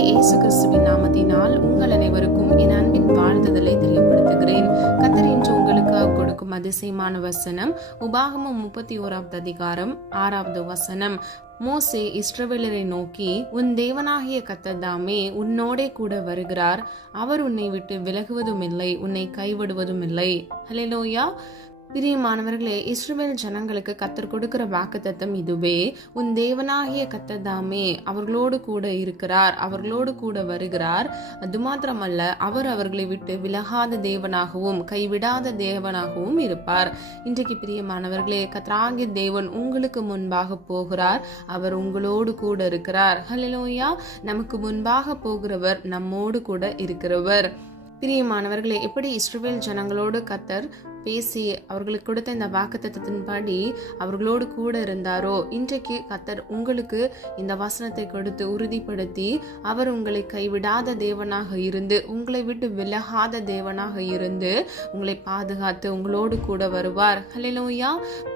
ஆண்டவராகிய இயேசு கிறிஸ்துவின் நாமத்தினால் உங்கள் அனைவருக்கும் என் அன்பின் வாழ்த்துதலை தெரியப்படுத்துகிறேன். கர்த்தர் இன்று உங்களுக்காக கொடுக்கும் அதிசயமான வசனம் உபாகமம் 31வது அதிகாரம் 6வது வசனம். மோசே இஸ்ரவேலரை நோக்கி, உன் தேவனாகிய கர்த்தர் தாமே உன்னோடே கூட வருகிறார். அவர் உன்னை விட்டு விலகுவதும் இல்லை, உன்னை கைவிடுவதும் இல்லை. ஹல்லேலூயா. பிரியமானவர்களே, இஸ்ரவேல் ஜனங்களுக்கு கர்த்தர் கொடுக்கிற வாக்குத்தத்தம் இதுவே. உன் தேவனாகிய கர்த்தர் தாமே அவர்களோடு கூட இருக்கிறார், அவர்களோடு கூட வருகிறார். அது மாத்திரமல்ல, அவர் அவர்களை விட்டு விலகாத தேவனாகவும் கைவிடாத தேவனாகவும் இருப்பார். இன்றைக்கு பிரியமானவர்களே, கர்த்தராகிய தேவன் உங்களுக்கு முன்பாக போகிறார், அவர் உங்களோடு கூட இருக்கிறார். ஹல்லேலூயா. நமக்கு முன்பாக போகிறவர் நம்மோடு கூட இருக்கிறவர். பிரியமானவர்களே, எப்படி இஸ்ரவேல் ஜனங்களோடு கர்த்தர் பேசி அவர்களுக்கு கொடுத்த இந்த வாக்குத்தத்தத்தின்படி அவர்களோடு கூட இருந்தாரோ, இன்றைக்கு கர்த்தர் உங்களுக்கு இந்த வசனத்தை கொடுத்து உறுதிப்படுத்தி அவர் உங்களை கைவிடாத தேவனாக இருந்து, உங்களை விட்டு விலகாத தேவனாக இருந்து உங்களை பாதுகாத்து உங்களோடு கூட வருவார். ஹல்லேலூயா.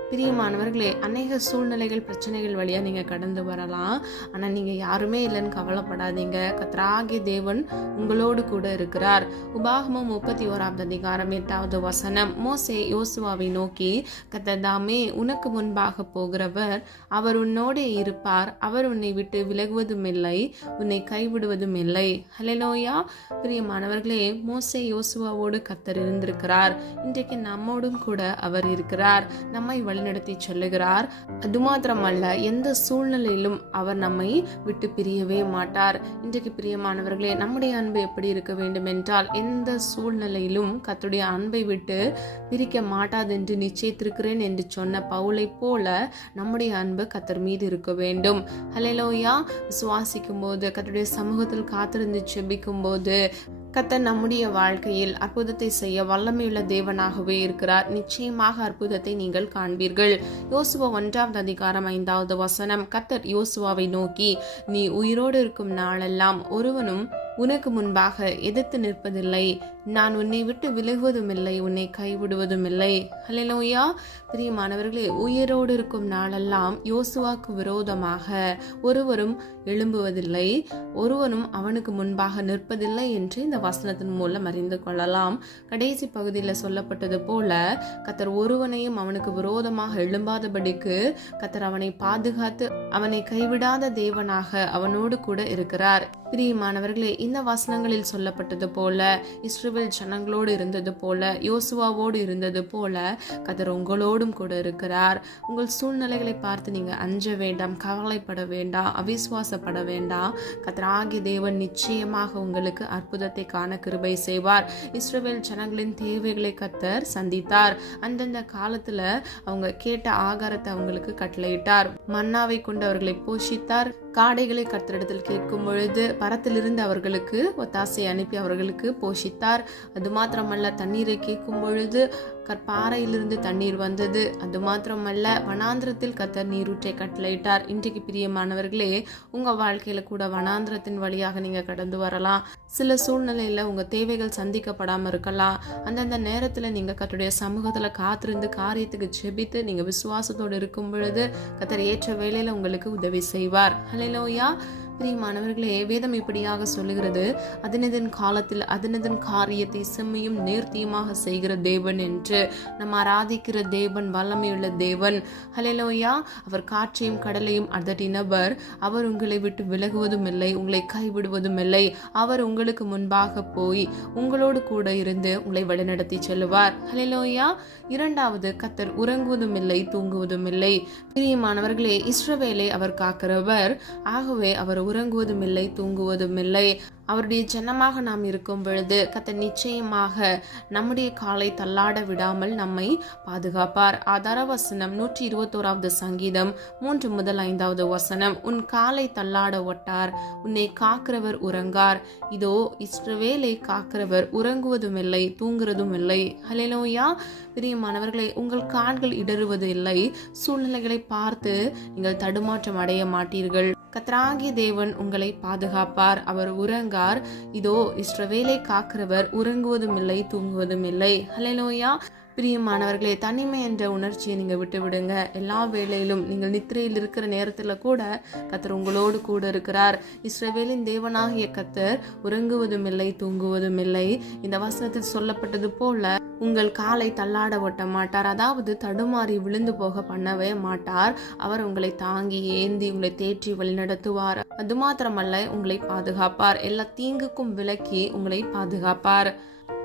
பிரியமானவர்களே, அநேக சூழ்நிலைகள் பிரச்சனைகள் வழியா நீங்க கடந்து வரலாம். ஆனா நீங்க யாருமே இல்லைன்னு கவலைப்படாதீங்க. கர்த்தராகிய தேவன் உங்களோடு கூட இருக்கிறார். உபாகமம் 31வது அதிகாரம் 8வது வசனம். மோசே யோசுவாவை நோக்கி, கர்த்தர் தாமே உனக்கு முன்பாக போகிறவர், அவர் உன்னோடே இருப்பார், அவர் உன்னை விட்டு விலகுவதும் இல்லை, உன்னை கைவிடுவதும் இல்லை. ஹல்லேலூயா. பிரியமானவர்களே, மோசே யோசுவாவோடு கர்த்தர் இருந்திருக்கிறார். இன்றைக்கு நம்மோடும் கூட அவர் இருக்கிறார், நம்மை வழிநடத்தி செல்லுகிறார். அது மாத்திரமல்ல, எந்த சூழ்நிலையிலும் அவர் நம்மை விட்டு பிரியவே மாட்டார். இன்றைக்கு பிரியமானவர்களே, நம்முடைய அன்பு எப்படி இருக்க வேண்டும் என்றால், எந்த சூழ்நிலையிலும் கர்த்தருடைய அன்பை விட்டு பிரிக்க மாட்டாது என்று நிச்சயித்திருக்கிறேன் என்று சொன்ன பவுலை போல நம்முடைய அன்பு கர்த்தர் மீது இருக்க வேண்டும். ஹல்லேலூயா. விசுவாசிக்கும் போது, கர்த்தருடைய சமூகத்தில் காத்திருந்து செபிக்கும் போது கர்த்தர் நம்முடைய வாழ்க்கையில் அற்புதத்தை செய்ய வல்லமையுள்ள தேவனாகவே இருக்கிறார். நிச்சயமாக அற்புதத்தை நீங்கள் காண்பீர்கள். யோசுவா 1வது அதிகாரம் 5வது வசனம். கர்த்தர் யோசுவாவை நோக்கி, நீ உயிரோடு இருக்கும் நாளெல்லாம் ஒருவனும் உனக்கு முன்பாக எதிர்த்து நிற்பதில்லை, நான் உன்னை விட்டு விலகுவதும் இல்லை, உன்னை கைவிடுவதும் இல்லை. ஹல்லேலூயா. பிரியமானவர்களே, உயிரோடு இருக்கும் நாளெல்லாம் யோசுவாக்கு விரோதமாக ஒருவரும் எழும்புவதில்லை, ஒருவனும் அவனுக்கு முன்பாக நிற்பதில்லை என்று இந்த வசனத்தின் மூலம் அறிந்து கொள்ளலாம். கடைசி பகுதியில் சொல்லப்பட்டது போல கர்த்தர் ஒருவனையும் அவனுக்கு விரோதமாக எழும்பாதபடிக்கு கர்த்தர் அவனை பாதுகாத்து அவனை கைவிடாத தேவனாக அவனோடு கூட இருக்கிறார். பிரியமானவர்களே, இந்த வசனங்களில் சொல்லப்பட்டது போல, இஸ்ரவேல் ஜனங்களோடு இருந்தது போல, யோசுவாவோடு இருந்தது போல கர்த்தர் உங்களோடும் கூட இருக்கிறார். உங்கள் சூழ்நிலைகளை பார்த்து நீங்க அஞ்ச வேண்டாம், கவலைப்பட வேண்டாம், அவிசுவாசப்பட வேண்டாம். கர்த்தராகிய தேவன் நிச்சயமாக உங்களுக்கு அற்புதத்தை காண கிருபை செய்வார். இஸ்ரவேல் ஜனங்களின் தேவைகளை கர்த்தர் சந்தித்தார். அந்தந்த காலத்துல அவங்க கேட்ட ஆகாரத்தை அவங்களுக்கு கட்டளையிட்டார். மன்னாவை கொண்டு அவர்களை போஷித்தார். காடைகளை கர்த்தரிடத்தில் கேட்கும் பொழுது பரத்திலிருந்து அவர்களுக்கு ஒத்தாசை அனுப்பி அவர்களுக்கு போஷித்தார். அது மாத்திரமல்ல, தண்ணீரை கேட்கும் பொழுது கற்பாறையிலிருந்து தண்ணீர் வந்தது. அது மாத்திரமல்ல, வனாந்திரத்தில் கர்த்தர் நீரூற்றை கட்டளையிட்டார். இன்றைக்கு பிரியமானவர்களே, உங்க வாழ்க்கையில கூட வனாந்திரத்தின் வழியாக நீங்க கடந்து வரலாம். சில சூழ்நிலையில உங்க தேவைகள் சந்திக்கப்படாம இருக்கலாம். அந்தந்த நேரத்துல நீங்க கர்த்தருடைய சமூகத்துல காத்திருந்து காரியத்துக்கு ஜெபித்து நீங்க விசுவாசத்தோடு இருக்கும் பொழுது கர்த்தர் ஏற்ற வேளையில உங்களுக்கு உதவி செய்வார். ஹல்லேலூயா. பிரியமானவர்களே, வேதம் இப்படியாக சொல்லுகிறது, அதனதன் காலத்தில் அதனதன் காரியத்தை செம்மையும் நேர்த்தியுமாக செய்கிற தேவன் என்று. நம்ம ஆராதிக்கிற தேவன் வல்லமையுள்ள தேவன். ஹல்லேலூயா. அவர் காற்றையும் கடலையும் அதட்டினவர். அவர் உங்களை விட்டு விலகுவதும் இல்லை, உங்களை கைவிடுவதும் இல்லை. அவர் உங்களுக்கு முன்பாக போய் உங்களோடு கூட இருந்து உங்களை வழிநடத்தி செல்லுவார். ஹல்லேலூயா. இரண்டாவது, கர்த்தர் உறங்குவதும் இல்லை, தூங்குவதும் இல்லை. பிரியமானவர்களே, இஸ்ரவேலை அவர் காக்கிறவர். ஆகவே அவர் உறங்குவதும் இல்லை, தூங்குவதும் இல்லை. அவருடைய ஜனமாக நாம் இருக்கும் பொழுது கர்த்தர் நிச்சயமாக நம்முடைய காலை தள்ளாட விடாமல் நம்மை பாதுகாப்பார். ஆதார வசனம் 121வது சங்கீதம் 3 முதல் 5வது வசனம். உன் காலை தள்ளாட ஒட்டார், உன்னை காக்கிறவர் உறங்கார். இதோ இஸ்ரவேலை காக்கிறவர் உறங்குவதும் இல்லை, தூங்குறதும் இல்லை. ஹல்லேலூயா. பிரியமானவர்களே, உங்கள் கால்கள் இடறுவது இல்லை. சூழ்நிலைகளை பார்த்து நீங்கள் தடுமாற்றம் அடைய மாட்டீர்கள். கர்த்தராகிய தேவன் உங்களை பாதுகாப்பார், அவர் உறங்கார். இதோ இஸ்ரவேலை காக்கிறவர் உறங்குவதும் இல்லை, தூங்குவதும் இல்லை. ஹல்லேலூயா. பிரியமானவர்களே, தனிமை என்ற உணர்ச்சியை நீங்கள் விட்டு விடுங்க. எல்லா வேளையிலும் நீங்கள் நித்திரையில் இருக்கிற நேரத்தில் கூட கர்த்தர் உங்களோடு கூட இருக்கிறார். இஸ்ரவேலின் தேவனாகிய கர்த்தர் உறங்குவதும் இல்லை, தூங்குவதும் இல்லை. இந்த வசனத்தில் சொல்லப்பட்டது போல உங்கள் காலை தள்ளாட ஒட்ட மாட்டார். அதாவது தடுமாறி விழுந்து போக பண்ணவே மாட்டார். அவர் உங்களை தாங்கி ஏந்தி உங்களை தேற்றி வழிநடத்துவார். அது மாத்திரமல்ல, உங்களை பாதுகாப்பார். எல்லா தீங்குக்கும் விலக்கி உங்களை பாதுகாப்பார்.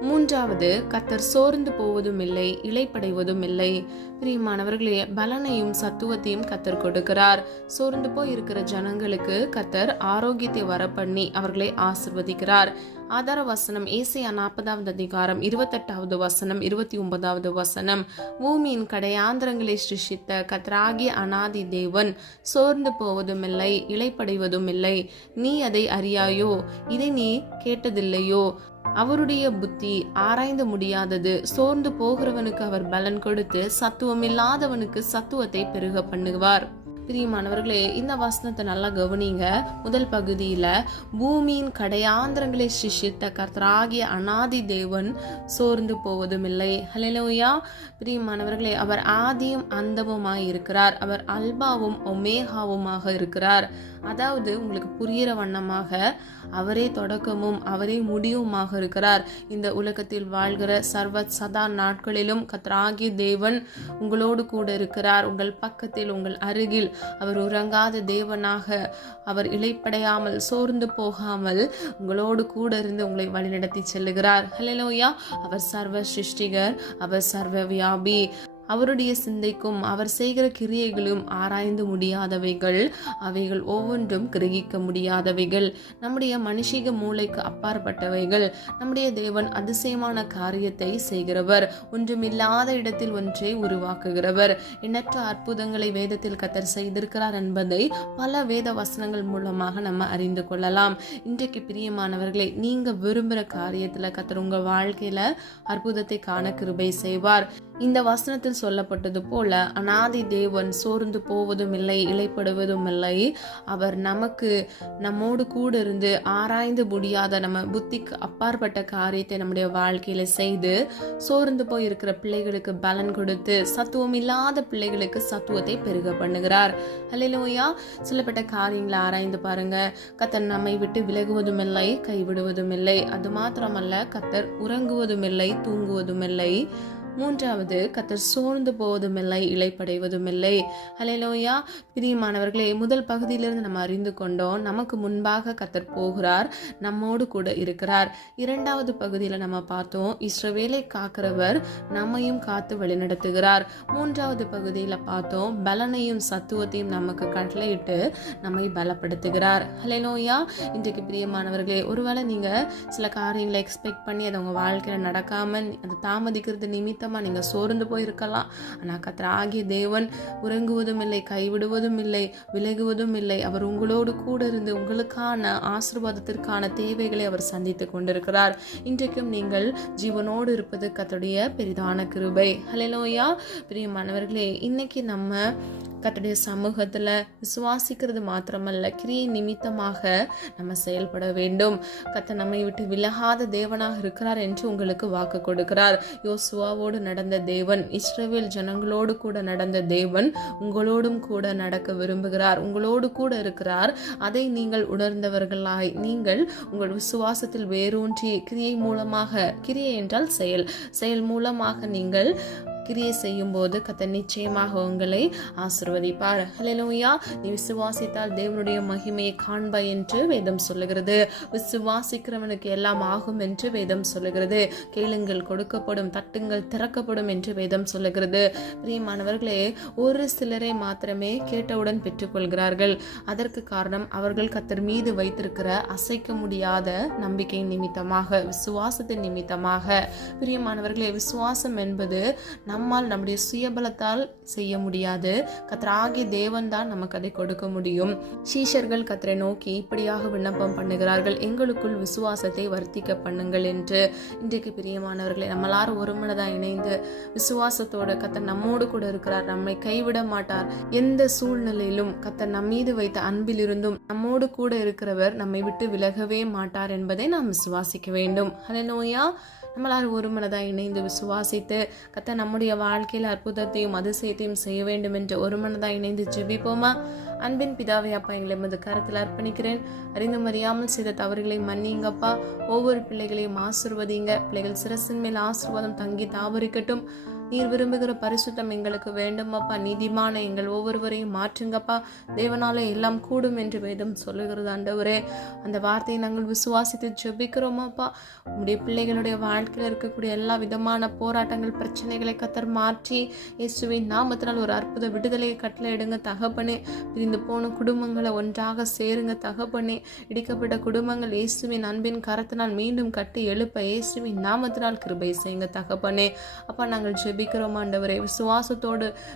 மூன்றாவது, கர்த்தர் சோர்ந்து போவதும் இல்லை, இளைப்படைவதும் இல்லை. பிரியமானவர்களே, பலனையும் சத்துவத்தையும் கர்த்தர் கொடுக்கிறார். சோர்ந்து போய் இருக்கிற ஜனங்களுக்கு கர்த்தர் ஆரோக்கியத்தை வர பண்ணி அவர்களை ஆசிர்வதிக்கிறார். ஆதார வசனம் ஏசாயா 40வது அதிகாரம் 28வது வசனம் 29வது வசனம். பூமியின் கடையாந்திரங்களை சிருஷ்டித்த கர்த்தராகிய அநாதி தேவன் சோர்ந்து போவதும் இல்லை, இளைப்படைவதும் இல்லை. நீ அதை அறியாயோ? இதை நீ கேட்டதில்லையோ? அவருடைய புத்தி ஆராய்ந்து முடியாதது. சோர்ந்து போகிறவனுக்கு அவர் பலன் கொடுத்து சத்துவம் இல்லாதவனுக்கு சத்துவத்தை பெருக பண்ணுவார். பிரியமானவர்களே, இந்த வசனத்தை நல்லா கவனிங்க. முதல் பகுதியில பூமியின் கடையாந்திரங்களை சிருஷ்டித்த கர்த்தராகிய அநாதி தேவன் சோர்ந்து போவதும் இல்லை. ஹல்லேலூயா. பிரியமானவர்களே, அவர் ஆதியும் அந்தமுமாய் இருக்கிறார். அவர் அல்பாவும் ஒமேகாவுமாக இருக்கிறார். அதாவது உங்களுக்கு புரிகிற வண்ணமாக அவரே தொடக்கமும் அவரே முடிவுமாக இருக்கிறார். இந்த உலகத்தில் வாழ்கிற சர்வ சதா நாட்களிலும் கர்த்தராகிய தேவன் உங்களோடு கூட இருக்கிறார். உங்கள் பக்கத்தில், உங்கள் அருகில். அவர் உறங்காத தேவனாக, அவர் இளைப்படையாமல் சோர்ந்து போகாமல் உங்களோடு கூட இருந்து உங்களை வழிநடத்தி செல்லுகிறார். ஹல்லேலூயா. அவர் சர்வ சிருஷ்டிகர், அவர் சர்வ வியாபி. அவருடைய சிந்தைக்கும் அவர் செய்கிற கிரியைகளும் ஆராய்ந்து முடியாதவைகள். அவைகள் ஒவ்வொன்றும் கிரகிக்க முடியாதவைகள். நம்முடைய மனுஷிக மூளைக்கு அப்பாற்பட்டவைகள். நம்முடைய தேவன் அதிசயமான காரியத்தை செய்கிறவர். ஒன்றுமில்லாத இடத்தில் ஒன்றை உருவாக்குகிறவர். எண்ணற்ற அற்புதங்களை வேதத்தில் கர்த்தர் செய்திருக்கிறார் என்பதை பல வேத வசனங்கள் மூலமாக நம்ம அறிந்து கொள்ளலாம். இன்றைக்கு பிரியமானவர்களை, நீங்க விரும்புகிற காரியத்துல கர்த்தர் உங்க வாழ்க்கையில அற்புதத்தை காண கிருபை செய்வார். இந்த வசனத்தில் சொல்லப்பட்டது போல அநாதி தேவன் சோர்ந்து போவதும் இல்லை, இளைப்படுவதும் இல்லை. அவர் நமக்கு நம்மோடு கூட இருந்து ஆராய்ந்து முடியாத நம்ம புத்திக்கு அப்பாற்பட்ட காரியத்தை நம்முடைய வாழ்க்கையில செய்து சோர்ந்து போய் இருக்கிற பிள்ளைகளுக்கு பலன் கொடுத்து சத்துவம் இல்லாத பிள்ளைகளுக்கு சத்துவத்தை பெருக பண்ணுகிறார். ஹல்லேலூயா. சொல்லப்பட்ட காரியங்களை ஆராய்ந்து பாருங்க. கர்த்தர் நம்மை விட்டு விலகுவதும் இல்லை, கைவிடுவதும் இல்லை. அது மாத்திரமல்ல, கர்த்தர் உறங்குவதும் இல்லை, தூங்குவதும் இல்லை. மூன்றாவது, கர்த்தர் சோர்ந்து போவதும் இல்லை, இளைப்படைவதும் இல்லை. ஹல்லேலூயா. பிரியமானவர்களே, முதல் பகுதியிலிருந்து நம்ம அறிந்து கொண்டோம், நமக்கு முன்பாக கர்த்தர் போகிறார், நம்மோடு கூட இருக்கிறார். இரண்டாவது பகுதியில நம்ம பார்த்தோம், இஸ்ரவேலை காக்கிறவர் நம்மையும் காத்து வழிநடத்துகிறார். மூன்றாவது பகுதியில பார்த்தோம், பலனையும் சத்துவத்தையும் நமக்கு கட்டளையிட்டு நம்மை பலப்படுத்துகிறார். ஹல்லேலூயா. இன்றைக்கு பிரியமானவர்களே, ஒருவேளை நீங்க சில காரியங்களை எக்ஸ்பெக்ட் பண்ணி அது உங்க வாழ்க்கையில நடக்காம அது தாமதிக்கிறது நிமித்தமா நீங்க சோர்ந்து போயிருக்கலாம். ஆனா கர்த்தராகிய தேவன் உறங்குவதும் இல்லை, கைவிடுவதும் இல்லை, விலகுவதும் இல்லை. அவர் உங்களோடு கூட இருந்து உங்களுக்கான ஆசீர்வாதத்திற்கான தேவைகளை அவர் சந்தித்து கொண்டிருக்கிறார். இன்றைக்கும் நீங்கள் ஜீவனோடு இருப்பது கர்த்தருடைய பெரிதான கிருபை. ஹல்லேலூயா. பிரியமானவர்களே, இன்னைக்கு நம்ம கர்த்தருடைய சமூகத்துல விசுவாசிக்கிறது மாத்திரமல்ல, கிரியை நிமித்தமாக நம்ம செயல்பட வேண்டும். கர்த்தர் நம்மை விட்டு விலகாத தேவனாக இருக்கிறார் என்று உங்களுக்கு வாக்கு கொடுக்கிறார். யோசுவாவோடு நடந்த தேவன், இஸ்ரவேல் ஜனங்களோடு கூட நடந்த தேவன் உங்களோடும் கூட நடக்க விரும்புகிறார். உங்களோடு கூட இருக்கிறார். அதை நீங்கள் உணர்ந்தவர்களாய் நீங்கள் உங்கள் விசுவாசத்தில் வேரூன்றி கிரியை மூலமாக, கிரியை என்றால் செயல், செயல் மூலமாக நீங்கள் கிரியை செய்யும் போது கர்த்தர் நிச்சயமாக உங்களை ஆசீர்வதிப்பார். ஹல்லேலூயா. நீ விசுவாசித்தால் தேவனுடைய மகிமையை காண்பாய் என்று வேதம் சொல்லுகிறது. விசுவாசிக்கிறவனுக்கு எல்லாம் ஆகும் என்று வேதம் சொல்லுகிறது. கேளுங்கள் கொடுக்கப்படும், தட்டுங்கள் திறக்கப்படும் என்று வேதம் சொல்லுகிறது. பிரியமானவர்களே, ஒரு சிலரை மாத்திரமே கேட்டவுடன் பெற்றுக்கொள்கிறார்கள். அதற்கு காரணம் அவர்கள் கர்த்தர் மீது வைத்திருக்கிற அசைக்க முடியாத நம்பிக்கை நிமித்தமாக, விசுவாசத்தின் நிமித்தமாக. பிரியமானவர்களே, விசுவாசம் என்பது நம்மால், நம்முடைய சுயபலத்தால் செய்ய முடியாது. கர்த்தராகிய தேவன் தான் நமக்கு அதை கொடுக்க முடியும். சீஷர்கள் கர்த்தரை நோக்கி இப்படியாக விண்ணப்பம் பண்ணுகிறார்கள், எங்களுக்குள் விசுவாசத்தை வர்த்திக்க பண்ணுங்கள் என்று. இன்றைக்கு பிரியமானவர்களை, நம்மளாரும் ஒரு மனதாக இணைந்து விசுவாசத்தோட கர்த்தர் நம்மோடு கூட இருக்கிறார், நம்மை கைவிட மாட்டார். எந்த சூழ்நிலையிலும் கர்த்தர் நம் மீது வைத்த அன்பிலிருந்தும் நம்மோடு கூட இருக்கிறவர் நம்மை விட்டு விலகவே மாட்டார் என்பதை நாம் விசுவாசிக்க வேண்டும். ஹல்லேலூயா. நம்மளால் ஒரு மனதாக இணைந்து விசுவாசித்து கர்த்தர் நம்முடைய வாழ்க்கையில் அற்புதத்தையும் அதிசயத்தையும் செய்ய வேண்டும் என்று ஒரு மனதாக இணைந்து ஜெபிப்போமா? அன்பின் பிதாவே அப்பா, எங்களை எமது கரத்தில் அர்ப்பணிக்கிறேன். அறிந்தும் அறியாமல் செய்த தவறுகளை மன்னிங்கப்பா. ஒவ்வொரு பிள்ளைகளையும் ஆசீர்வதிங்க. பிள்ளைகள் சிரசின் மேல் ஆசீர்வாதம் தங்கி தாவரிக்கட்டும். நீர் விரும்புகிற பரிசுத்தம் எங்களுக்கு வேண்டும் அப்பா. நீதிமான எங்கள் ஒவ்வொருவரையும் மாற்றுங்கப்பா. தேவனாலே எல்லாம் கூடும் என்று வேதம் சொல்லுகிறது ஆண்டவரே. அந்த வார்த்தையை நாங்கள் விசுவாசித்து ஜெபிக்கிறோம் அப்பா. உங்களுடைய பிள்ளைகளுடைய வாழ்க்கையில் இருக்கக்கூடிய எல்லா விதமான போராட்டங்கள், பிரச்சனைகளை கர்த்தர் மாற்றி இயேசுவின் நாமத்தினால் ஒரு அற்புத விடுதலையை கட்டளையிடுங்க தகப்பனே. பிரிந்து போன குடும்பங்களை ஒன்றாக சேருங்க தகப்பனே. இடிக்கப்பட்ட குடும்பங்கள் இயேசுவின் அன்பின் கரத்தினால் மீண்டும் கட்டி எழுப்ப இயேசுவின் நாமத்தினால் கிருபை செய்யுங்க தகப்பனே. அப்பா, நாங்கள் ஜெபிக்கிறோம் ஆண்டவரே.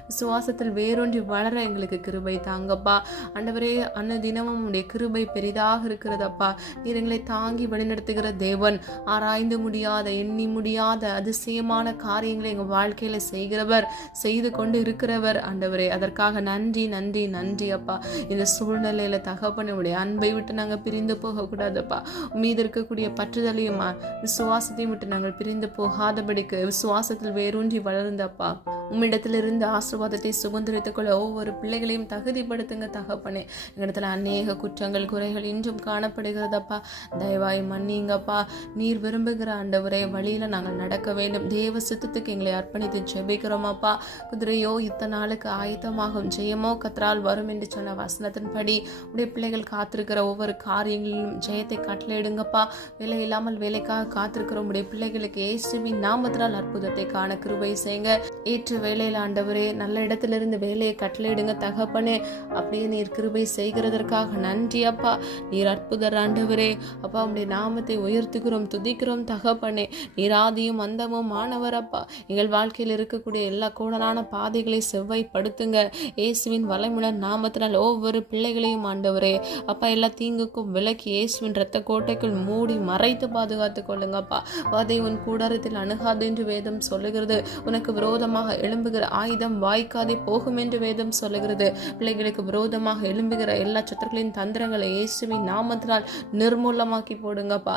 விசுவாசத்தில் வேரூன்றி வளர எங்களுக்கு கிருபை தாங்கப்பா ஆண்டவரே. அன்னதினமும் உடைய கிருபை பெரிதாக இருக்கிறதப்பா. நீர் எங்களை தாங்கி வழிநடத்துகிற தேவன். ஆராய்ந்து முடியாத, எண்ணி முடியாத அதிசயமான காரியங்களை எங்கள் வாழ்க்கையில செய்கிறவர், செய்து கொண்டு இருக்கிறவர் ஆண்டவரே. அதற்காக நன்றி நன்றி நன்றி அப்பா. இந்த சூழ்நிலையில தகப்பனே, உடைய அன்பை விட்டு நாங்கள் பிரிந்து போக கூடாதப்பா. மீது இருக்கக்கூடிய பற்றுதலையும் விசுவாசத்தையும் விட்டு நாங்கள் பிரிந்து போகாதபடிக்கு விசுவாசத்தில் வேரூன்றி வளர்ந்தப்பா. உம்மிடத்திலிருந்து ஆசீர்வாதத்தை சுதந்திரித்துக் கொள்ள ஒவ்வொரு பிள்ளைகளையும் தகுதிப்படுத்துங்க தகப்பனே. எங்களிடத்துல அநேக குற்றங்கள், குறைகள் இன்றும் காணப்படுகிறதப்பா. தயவாய் மன்னிங்கப்பா. நீர் விரும்புகிற ஆண்டவரே வழியில நாங்கள் நடக்க வேண்டும். தேவ சித்தத்துக்கு எங்களை அர்ப்பணித்து ஜெபிக்கிறோமாப்பா. குதிரையோ இத்தனை நாளுக்கு ஆயத்தமாகும், ஜெயமோ கர்த்தரால் வரும் என்று சொன்ன வசனத்தின்படி உடைய பிள்ளைகள் காத்திருக்கிற ஒவ்வொரு காரியங்களிலும் ஜெயத்தை கட்டளையிடுங்கப்பா. வேலை இல்லாமல் வேலைக்காக காத்திருக்கிற உடைய பிள்ளைகளுக்கு இயேசுவின் நாமத்தினால் அற்புதத்தை காண கிருபை செய்யுங்க. ஏற்ற வேலையில் ஆண்டவரே நல்ல இடத்திலிருந்து வேலையை கட்டளையிடுங்க தகப்பனே. அப்படியே நீர் கிருபை செய்கிறதற்காக நன்றி அப்பா. நீர் அற்புதர் ஆண்டவரே. அப்பா, உடைய நாமத்தை உயர்த்துகிறோம், துதிக்கிறோம் தகப்பனே. நீர் ஆதியும் அந்தமும் ஆனவர் அப்பா. எங்கள் வாழ்க்கையில் இருக்கக்கூடிய எல்லா கோணலான பாதைகளை செவ்வாய்ப்படுத்துங்க இயேசுவின் வல்லமையுள்ள நாமத்தினால். ஒவ்வொரு பிள்ளைகளையும் ஆண்டவரே அப்பா எல்லா தீங்குக்கும் விலக்கி இயேசுவின் இரத்த கோட்டைக்குள் மூடி மறைத்து பாதுகாத்துக் கொள்ளுங்கப்பா. வாதை உன் கூடாரத்தில் அணுகாது என்று வேதம் சொல்லுகிறது. உனக்கு விரோதமாக எழும்புகிற ஆயுதம் வாய்க்காதே போகும் என்று வேதம் சொல்லுகிறது. பிள்ளைகளுக்கு விரோதமாக எழும்புகிற எல்லா சத்துருக்களின் தந்திரங்களை இயேசுவின் நாமத்தினால் நிர்மூலமாக்கி போடுங்கப்பா.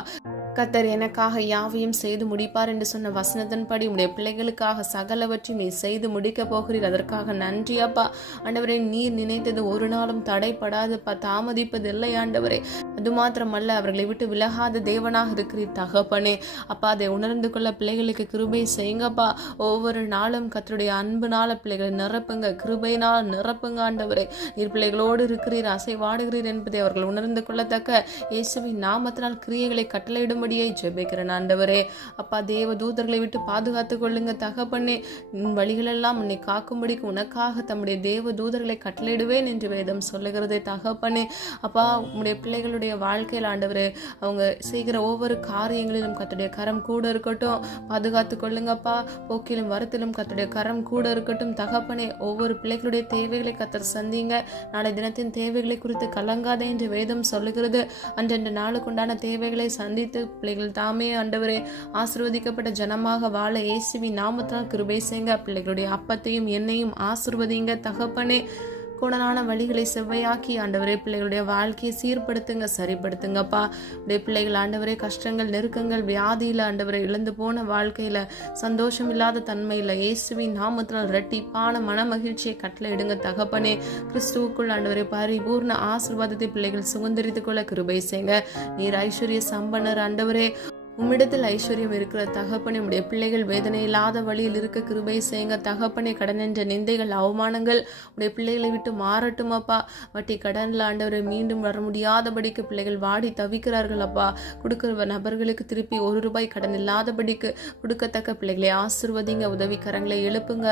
கர்த்தர் எனக்காக யாவையும் செய்து முடிப்பார் என்று சொன்ன வசனத்தின்படி உடைய பிள்ளைகளுக்காக சகலவற்றையும் நீ செய்து முடிக்க போகிறீர். அதற்காக நன்றி அப்பா. ஆண்டவரே, நீர் நினைத்தது ஒரு நாளும் தடைப்படாதுப்பா, தாமதிப்பதில்லை ஆண்டவரே. அது மாத்திரமல்ல, அவர்களை விட்டு விலகாத தேவனாக இருக்கிறீர் தகப்பனே. அப்பா, அதை உணர்ந்து கொள்ள பிள்ளைகளுக்கு கிருபை செய்யுங்கப்பா. ஒவ்வொரு நாளும் கர்த்தருடைய அன்புனால பிள்ளைகளை நிரப்புங்க, கிருபையினால் நிரப்புங்க ஆண்டவரே. நீர் பிள்ளைகளோடு இருக்கிறீர், அசைவாடுகிறீர் என்பதை அவர்கள் உணர்ந்து கொள்ளத்தக்க இயேசுவின் நாமத்தினால் கிரியைகளை கட்டளையிடும் ஜெபிக்கிறேன் ஆண்டவரே. அப்பா, தேவ தூதர்களை விட்டு பாதுகாத்துக் கொள்ளுங்க தகப்பனே. வழிகளெல்லாம் உன்னை காக்கும்படிக்கு உனக்காக தம்முடைய தேவ தூதர்களை கட்டளையிடுவேன் என்று வேதம் சொல்லுகிறதே தகப்பனே. அப்பா, உடைய பிள்ளைகளுடைய வாழ்க்கையில் ஆண்டவரே அவங்க செய்கிற ஒவ்வொரு காரியங்களிலும் கர்த்தருடைய கரம் கூட இருக்கட்டும். பாதுகாத்துக் கொள்ளுங்கப்பா. போக்கிலும் வரத்திலும் கர்த்தருடைய கரம் கூட இருக்கட்டும் தகப்பனே. ஒவ்வொரு பிள்ளைகளுடைய தேவைகளை கர்த்தர் சந்திங்க. நாளை தினத்தின் தேவைகளை குறித்து கலங்காதே என்று வேதம் சொல்லுகிறது. அன்றென்று நாளுக்குண்டான தேவைகளை சந்தித்து பிள்ளைகள் தாமே ஆண்டவரே ஆசீர்வதிக்கப்பட்ட ஜனமாக வாழ இயேசுவின் நாமத்தால் கிருபை செய்யுங்க. பிள்ளைகளுடைய அப்பத்தையும் எண்ணெயும் ஆசீர்வதிங்க தகப்பனே. கோணலான வழிகளை செவ்வையாக்கி ஆண்டவரே பிள்ளைகளுடைய வாழ்க்கையை சீர்படுத்துங்க, சரிப்படுத்துங்கப்பா. உடைய பிள்ளைகள் ஆண்டவரே கஷ்டங்கள், நெருக்கங்கள், வியாதியில் ஆண்டவரை இழந்து போன வாழ்க்கையில சந்தோஷம் இல்லாத தன்மையில் இயேசுவின் நாமத்தினால் இரட்டிப்பான மன மகிழ்ச்சியை கட்டளையிடுங்க தகப்பனே. கிறிஸ்துவுக்குள் ஆண்டவரை பரிபூர்ண ஆசீர்வாதத்தை பிள்ளைகள் சுதந்திரித்துக் கொள்ள கிருபை செய்யுங்க. நீர் ஐஸ்வர்ய சம்பன்னர் ஆண்டவரே. உம்மிடத்தில் ஐஸ்வர்யம் இருக்கிற தகப்பனே. உடைய பிள்ளைகள் வேதனை இல்லாத வழியில் இருக்க கிருபை செய்யுங்க தகப்பனே. கடன் என்ற நிந்தைகள், அவமானங்கள் உடைய பிள்ளைகளை விட்டு மாறட்டும் அப்பா. வட்டி கடன்ல ஆண்டவரை மீண்டும் வர முடியாதபடிக்கு பிள்ளைகள் வாடி தவிக்கிறார்கள் அப்பா. கொடுக்கிற நபர்களுக்கு திருப்பி ₹1 கடன் இல்லாதபடிக்கு கொடுக்கத்தக்க பிள்ளைகளை ஆசீர்வதிங்க. உதவிக்கரங்களை எழுப்புங்க.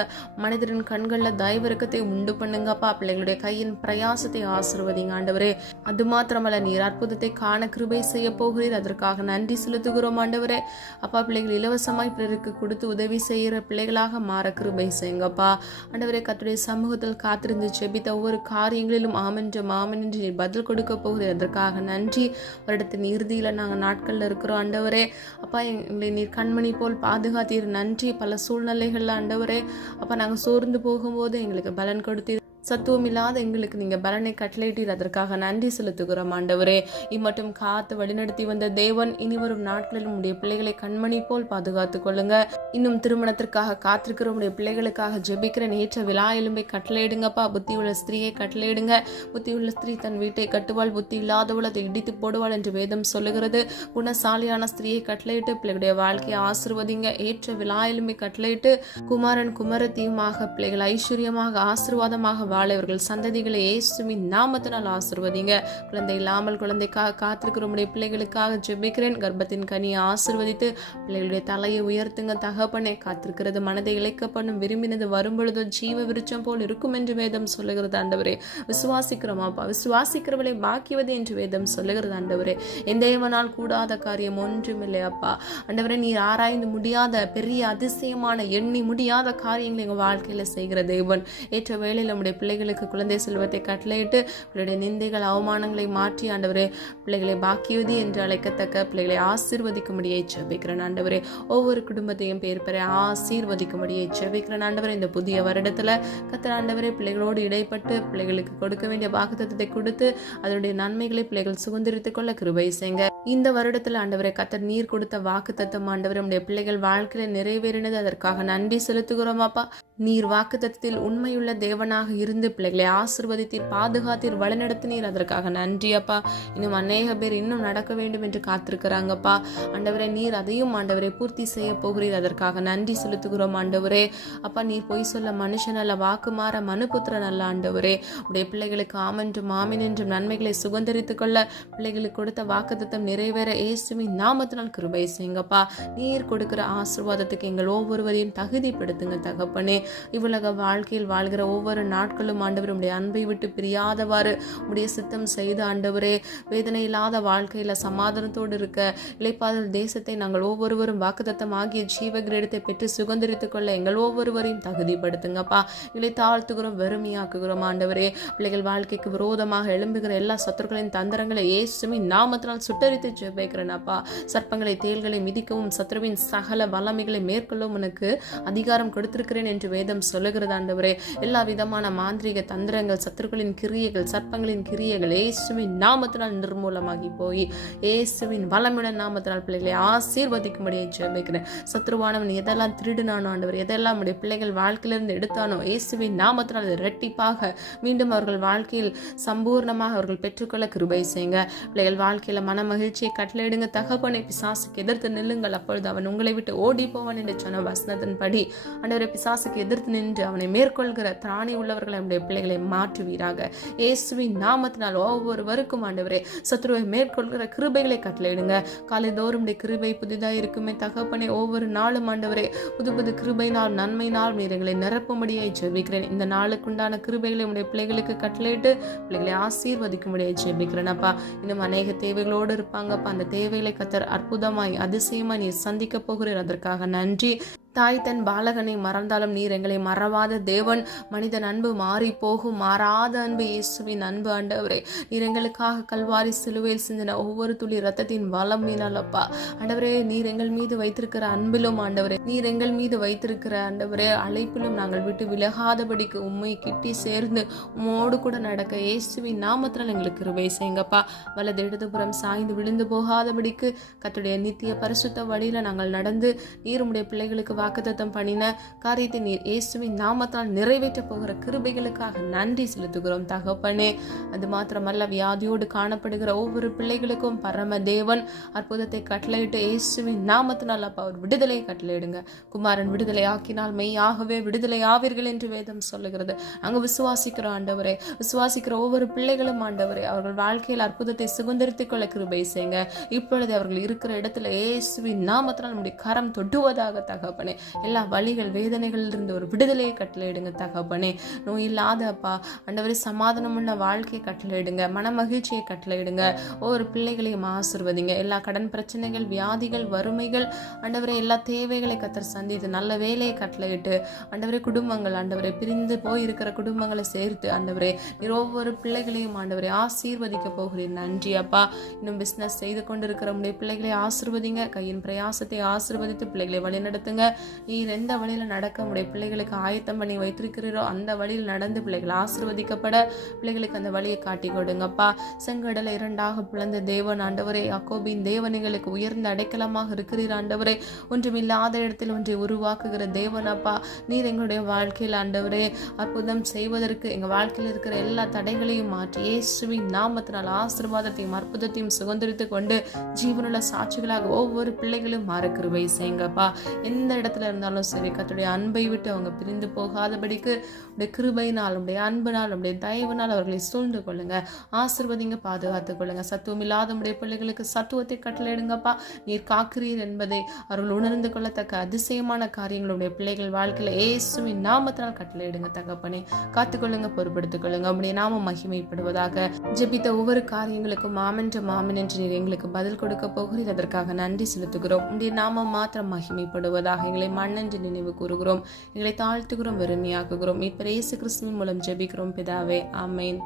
மனிதரின் கண்களில் தயவிறக்கத்தை உண்டு பண்ணுங்கப்பா. பிள்ளைகளுடைய கையின் பிரயாசத்தை ஆசீர்வதிங்க ஆண்டவரே. அது மாத்திரமல்ல, நீர் அற்புதத்தை காண கிருபை செய்ய போகிறீர். அதற்காக நன்றி செலுத்துகிறோம் ஆண்டவரே. அப்பா, பிள்ளைகள் இலவசமாய் பிறருக்கு கொடுத்து உதவி செய்கிற பிள்ளைகளாக மாற கிருபை செய்யுங்கப்பா ஆண்டவரே. கர்த்தருடைய சமூகத்தில் காத்திருந்து ஜெபித்த ஒவ்வொரு காரியங்களிலும் ஆமென்றும் ஆமென் என்று நீர் பதில் கொடுக்க போகுது. அதற்காக நன்றி. வருடத்தின் இறுதியில நாங்கள் நாட்கள்ல இருக்கிறோம் ஆண்டவரே. அப்பா, எங்களை நீர் கண்மணி போல் பாதுகாத்தீர். நன்றி. பல சூழ்நிலைகள்ல ஆண்டவரே அப்பா நாங்கள் சோர்ந்து போகும்போது எங்களுக்கு பலன் கொடுத்தீர். சத்துவம் இல்லாத எங்களுக்கு நீங்க பலனை கட்டளையிட்டீர், அதற்காக நன்றி செலுத்துகிறோம் ஆண்டவரே. இம்மட்டும் காத்து வழிநடத்தி வந்த தேவன் இனி வரும் நாட்களில் உடைய பிள்ளைகளை கண்மணி போல் பாதுகாத்துக் கொள்ளுங்க. இன்னும் திருமணத்திற்காக காத்திருக்கிற உடைய பிள்ளைகளுக்காக ஜெபிக்கிற நேற்ற விழா எலும்பை கட்டளையிடுங்கப்பா. புத்தியுள்ள ஸ்திரீயை கட்டளையிடுங்க. புத்தியுள்ள ஸ்திரீ தன் வீட்டை கட்டுவாள், புத்தி இல்லாதவள் அதை இடித்து போடுவாள் என்று வேதம் சொல்லுகிறது. குணசாலியான ஸ்திரீயை கட்டளையிட்டு பிள்ளைகளுடைய வாழ்க்கையை ஆசிர்வதிங்க. ஏற்ற விழா எலும்பை கட்டளையிட்டு குமாரன் குமரத்தியுமாக பிள்ளைகள் ஐஸ்வர்யமாக ஆசீர்வாதமாக வாழ இவர்கள் சந்ததிகளை இயேசுவின் நாமத்தினால் ஆசிர்வதிங்க. குழந்தை இல்லாமல் குழந்தைக்காக காத்திருக்கிற உடைய பிள்ளைகளுக்காக ஜெபிக்கிறேன். கர்ப்பத்தின் கனியை ஆசிர்வதித்து பிள்ளைகளுடைய தலையை உயர்த்துங்க. தகப்பனே, காத்திருக்கிறது மனதை இழைக்கப்படும், விரும்பினது வரும்பொழுதோ ஜீவ விருட்சம் போல் இருக்கும் என்று வேதம் சொல்லுகிறது ஆண்டவரே. விசுவாசிக்கிறோமாப்பா, விசுவாசிக்கிறவளை பாக்கியவது என்று வேதம் சொல்லுகிறது ஆண்டவரே. எந்த தேவனால் கூடாத காரியம் ஒன்றுமில்லை அப்பா. ஆண்டவரே, நீர் ஆராய்ந்து முடியாத பெரிய அதிசயமான எண்ணி முடியாத காரியங்களை எங்கள் வாழ்க்கையில செய்கிற தேவன். ஏற்ற வேளையில் நம்முடைய பிள்ளைகளுக்கு குழந்தை செல்வத்தை கட்டளையிட்டு பிள்ளைடைய நிந்தைகள் அவமானங்களை மாற்றி ஆண்டவரே பிள்ளைகளை பாக்கியவதி என்று அழைக்கத்தக்க பிள்ளைகளை ஆசீர்வதிக்கும்படியை ஜெபிக்கிறேன் ஆண்டவரே. ஒவ்வொரு குடும்பத்தையும் பேர் பெற ஆசீர்வதிக்கும்படியை ஜெபிக்கிறேன் ஆண்டவரே. இந்த புதிய வருடத்துல கர்த்தர் ஆண்டவரே பிள்ளைகளோடு இடைப்பட்டு பிள்ளைகளுக்கு கொடுக்க வேண்டிய வாக்குத்தத்தத்தை கொடுத்து அதனுடைய நன்மைகளை பிள்ளைகள் சுதந்திரித்துக் கொள்ள கிருபை செய்யுங்க. இந்த வருடத்துல ஆண்டவரே கர்த்தர் நீர் கொடுத்த வாக்குத்தத்தம் ஆண்டவரே நம்முடைய பிள்ளைகள் வாழ்க்கையில நிறைவேறினது, அதற்காக நன்றி செலுத்துகிறோம் அப்பா. நீர் வாக்குத்தத்தத்தில் உண்மையுள்ள தேவனாக இருந்து பிள்ளைகளை ஆசீர்வதித்தீர், பாதுகாத்தீர், வழிநடத்தினீர், அதற்காக நன்றி அப்பா. இன்னும் அநேக பேர் இன்னும் நடக்க வேண்டும் என்று காத்திருக்கிறாங்கப்பா. ஆண்டவரே, நீர் அதையும் ஆண்டவரை பூர்த்தி செய்ய போகிறீர், அதற்காக நன்றி செலுத்துகிறோம் ஆண்டவரே. அப்பா, நீர் பொய் சொல்ல மனுஷன் அல்ல, வாக்கு மாற மனுபுத்திரன் அல்ல ஆண்டவரே. உடைய பிள்ளைகளுக்கு ஆமென்றும் ஆமென் என்றும் நன்மைகளை சுதந்திரித்துக் கொள்ள பிள்ளைகளுக்கு கொடுத்த வாக்குத்தத்தம் நிறைவேற இயேசுவின் நாமத்தினால் கிருபை செய்யுங்கப்பா. நீர் கொடுக்கிற ஆசீர்வாதத்துக்கு எங்கள் ஒவ்வொருவரையும் தகுதிப்படுத்துங்க தகப்பனே. இவ்வுலக வாழ்க்கையில் வாழ்கிற ஒவ்வொரு நாட்களும் ஆண்டவர் உடைய அன்பை விட்டு பிரியாதவாறு உடைய சித்தம் செய்து ஆண்டவரே வேதனை இல்லாத வாழ்க்கையில சமாதானத்தோடு இருக்க இளைப்பாதல் தேசத்தை நாங்கள் ஒவ்வொருவரும் வாக்குத்தத்தம் ஆகிய ஜீவ கிரீடத்தை பெற்று சுதந்திரித்துக் கொள்ள எங்கள் ஒவ்வொருவரையும் தகுதிப்படுத்துங்கப்பா. இலை தாழ்த்துகிறோம், வெறுமையாக்குகிறோம் ஆண்டவரே. பிள்ளைகள் வாழ்க்கைக்கு விரோதமாக எழும்புகிற எல்லா சத்துருக்களின் தந்திரங்களை இயேசுவின் நாமத்தினால் சுட்டரித்து ஜெபிக்கிறேன் அப்பா. சர்ப்பங்களை தேள்களை மிதிக்கவும் சத்துருவின் சகல வல்லமைகளை மேற்கொள்ளவும் உனக்கு அதிகாரம் கொடுத்திருக்கிறேன் என்று வேதம் சொல்லுகிறது ஆண்டவரே. எல்லா விதமான மாந்திரிக தந்திரங்கள், சத்துருக்களின் கிரியைகள், சர்ப்பங்களின் கிரியைகள் இயேசுவின் நாமத்தினால் நிர்மூலமாகி போய் இயேசுவின் வல்லமுடன் நாமத்தினால் பிள்ளைகளை ஆசீர்வதிக்கும்படியை ஜெபிக்கிறேன். சத்ருவானவன் எதெல்லாம் திருடினானோ ஆண்டவர், எதெல்லாம் உடைய பிள்ளைகள் வாழ்க்கையிலிருந்து எடுத்தானோ இயேசுவின் நாமத்தினால் இரட்டிப்பாக மீண்டும் அவர்கள் வாழ்க்கையில் சம்பூர்ணமாக அவர்கள் பெற்றுக்கொள்ள கிருபை செய்யுங்க. பிள்ளைகள் வாழ்க்கையில மன மகிழ்ச்சியை கட்டளையிடுங்க தகப்பனை. பிசாசுக்கு எதிர்த்து நில்லுங்கள், அப்பொழுது அவன் உங்களை விட்டு ஓடி போவான் என்று சொன்ன வசனத்தின் படி ஆண்டவரே பிசாசுக்கு எதிர்த்து நின்று அவனை மேற்கொள்கிற திராணி உள்ளவர்களை நம்முடைய பிள்ளைகளை மாற்றுவீராக. இயேசுவின் நாமத்தினால் ஒவ்வொருவருக்கும் ஆண்டவரே சத்ருவை மேற்கொள்கிற கிருபைகளை கட்டளையிடுங்க. காலைதோறும் கிருபை புதிதாக இருக்குமே தகப்பனே. ஒவ்வொரு நாளும் ஆண்டவரே புது புது கிருபையினால் நன்மையினால் நீர் எங்களை நிரப்பும்படியை ஜெபிக்கிறேன். இந்த நாளுக்குண்டான கிருபைகளை உடைய பிள்ளைகளுக்கு கட்டளையிட்டு பிள்ளைகளை ஆசீர்வதிக்கும்படியை ஜெபிக்கிறேன் அப்பா. இன்னும் அநேக தேவைகளோடு இருப்பாங்கப்பா. அந்த தேவைகளை கர்த்தர் அற்புதமாய் அதிசயமாய் நீர் சந்திக்க போகிறீர், அதற்காக நன்றி. தாய் தன் பாலகனை மறந்தாலும் நீர் எங்களை மறவாத தேவன். மனிதன் அன்பு மாறி போகும், மாறாத அன்பு இயேசுவின் அன்பு ஆண்டவரே. நீர் எங்களுக்காக கல்வாரி சிலுவையில் சிந்தின ஒவ்வொரு துளி ரத்தத்தின் வல்லமையினால் அப்பா ஆண்டவரே நீர் எங்கள் மீது வைத்திருக்கிற அன்பிலும் ஆண்டவரே, நீர் எங்கள் மீது வைத்திருக்கிற ஆண்டவரே அழைப்பிலும் நாங்கள் விட்டு விலகாதபடிக்கு உம்மை கிட்டி சேர்ந்து உம்மோடு கூட நடக்க இயேசுவின் நாமத்தினால் எங்களுக்கு கிருபை செய்யுங்கப்பா. வலது இடதுபுறம் சாய்ந்து விழுந்து போகாதபடிக்கு கர்த்தருடைய நித்திய பரிசுத்த வழியில நாங்கள் நடந்து நீர் உம்முடைய பிள்ளைகளுக்கு வாக்குத்தத்தம் பண்ணின காரியத்தை நீர் இயேசுவின் நாமத்தால் நிறைவேற்ற போகிற கிருபைகளுக்காக நன்றி செலுத்துகிறோம் தகப்பனே. அது மாத்திரமல்ல, வியாதியோடு காணப்படுகிற ஒவ்வொரு பிள்ளைகளுக்கும் பரம தேவன் அற்புதத்தை கட்டளையிட்டு இயேசுவின் நாமத்தினால் அப்பா அவர் விடுதலை கட்டளையிடுங்க. குமாரன் விடுதலை ஆக்கினால் மெய்யாகவே விடுதலை ஆவீர்கள் என்று வேதம் சொல்லுகிறது. அங்கு விசுவாசிக்கிற ஆண்டவரே, விசுவாசிக்கிற ஒவ்வொரு பிள்ளைகளும் ஆண்டவரே அவர்கள் வாழ்க்கையில் அற்புதத்தை சுதந்திரித்துக் கொள்ள கிருபை செய்யுங்க. இப்பொழுது அவர்கள் இருக்கிற இடத்துல இயேசுவின் நாமத்தினால் நம்முடைய கரம் தொடுவதாக தகப்பனே. எல்லா வலிகள் வேதனைகளில் இருந்து ஒரு விடுதலையை கட்டளையிடுங்க தகப்பனே. நோய் இல்லாத அப்பா ஆண்டவரே சமாதானமுள்ள வாழ்க்கையை கட்டளையிடுங்க, மன மகிழ்ச்சியை கட்டளையிடுங்க. ஒவ்வொரு பிள்ளைகளையும் ஆசீர்வதிங்க. எல்லா கடன் பிரச்சனைகள், வியாதிகள், வறுமைகள் ஆண்டவரே எல்லா தேவைகளை கர்த்தர் சந்தித்து நல்ல வேலையை கட்டளையிட்டு ஆண்டவரே குடும்பங்கள் ஆண்டவரை பிரிந்து போயிருக்கிற குடும்பங்களை சேர்த்து ஆண்டவரே நீர் ஒவ்வொரு பிள்ளைகளையும் ஆண்டவரை ஆசீர்வதிக்க போகிறேன். நன்றி அப்பா. இன்னும் பிசினஸ் செய்து கொண்டிருக்கிற உடைய பிள்ளைகளை ஆசீர்வதிங்க. கையின் பிரயாசத்தை ஆசீர்வதித்து பிள்ளைகளை வழிநடத்துங்க. நீர் எந்த வழியில் நடக்க உடைய பிள்ளைகளுக்கு ஆயத்தம் பண்ணி வைத்திருக்கிறீரோ அந்த வழியில் நடந்து பிள்ளைகள் ஆசீர்வதிக்கப்பட பிள்ளைகளுக்கு அந்த வழியை காட்டி கொடுங்கப்பா. செங்கடலை இரண்டாக பிளந்த தேவன் ஆண்டவரே, யாக்கோபின் தேவனைகளுக்கு உயர்ந்த அடைக்கலமாக இருக்கிறீர் ஆண்டவரே. ஒன்றுமில்லாத இடத்தில் ஒன்றை உருவாக்குகிற தேவன் அப்பா, நீர் எங்களுடைய வாழ்க்கையில் ஆண்டவரே அற்புதம் செய்வதற்கு எங்கள் வாழ்க்கையில் இருக்கிற எல்லா தடைகளையும் மாற்றி இயேசுவின் நாமத்தினால் ஆசீர்வாதத்தையும் அற்புதத்தையும் சுதந்திரித்து கொண்டு ஜீவனுள்ள சாட்சிகளாக ஒவ்வொரு பிள்ளைகளும் மாற கிருபை செய்யுங்கப்பா. எந்த இடத்துல இருந்தாலும் சரி, கர்த்தருடைய அன்பை விட்டு அவங்க பிரிந்து போகாதபடிக்கு உடைய கிருபையினால், உடைய அன்பினால், உடைய தயவினால் அவர்களை சூழ்ந்து கொள்ளுங்க. ஆசீர்வதிங்க, பாதுகாத்துக் கொள்ளுங்க. சத்துவம் இல்லாத உடைய பிள்ளைகளுக்கு சத்துவத்தை கட்டளையிடுங்கப்பா. நீர் காக்கிறீர் என்பதை அவர்கள் உணர்ந்து கொள்ளத்தக்க அதிசயமான காரியங்களுடைய பிள்ளைகள் வாழ்க்கையில இயேசுவின் நாமத்தினால் கட்டளையிடுங்க தகப்பனே. காத்துக்கொள்ளுங்க, பொறுப்படுத்திக் கொள்ளுங்க. உடைய நாமம் மகிமைப்படுவதாக. ஜெபித்த ஒவ்வொரு காரியங்களுக்கும் மாமன் என்று நீர் எங்களுக்கு பதில் கொடுக்க போகிறீர். அதற்காக நன்றி செலுத்துகிறோம். உடைய நாமம் மாத்திரம் மகிமைப்படுவதாக. எங்களை மண்ணென்று நினைவு கூறுகிறோம், எங்களை தாழ்த்துகிறோம், வெறுமையாக்குகிறோம். இப்ப இயேசு கிறிஸ்துவின் மூலம் ஜெபிக்கிறோம் பிதாவே, ஆமென்.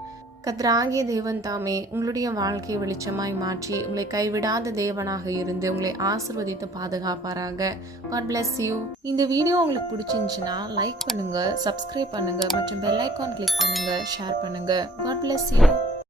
கர்த்தராகிய தேவன் தாமே உங்களுடைய வாழ்க்கையை வெளிச்சமாய் மாற்றி உங்களை கைவிடாத தேவனாக இருந்து உங்களை ஆசீர்வதித்து பாதுகாப்பாராக. God bless you. இந்த வீடியோ உங்களுக்கு பிடிச்சிருந்துச்சுன்னா லைக் பண்ணுங்க, சப்ஸ்கிரைப் பண்ணுங்க மற்றும் பெல் ஐகான் கிளிக் பண்ணுங்க, ஷேர் பண்ணுங்க. God bless you.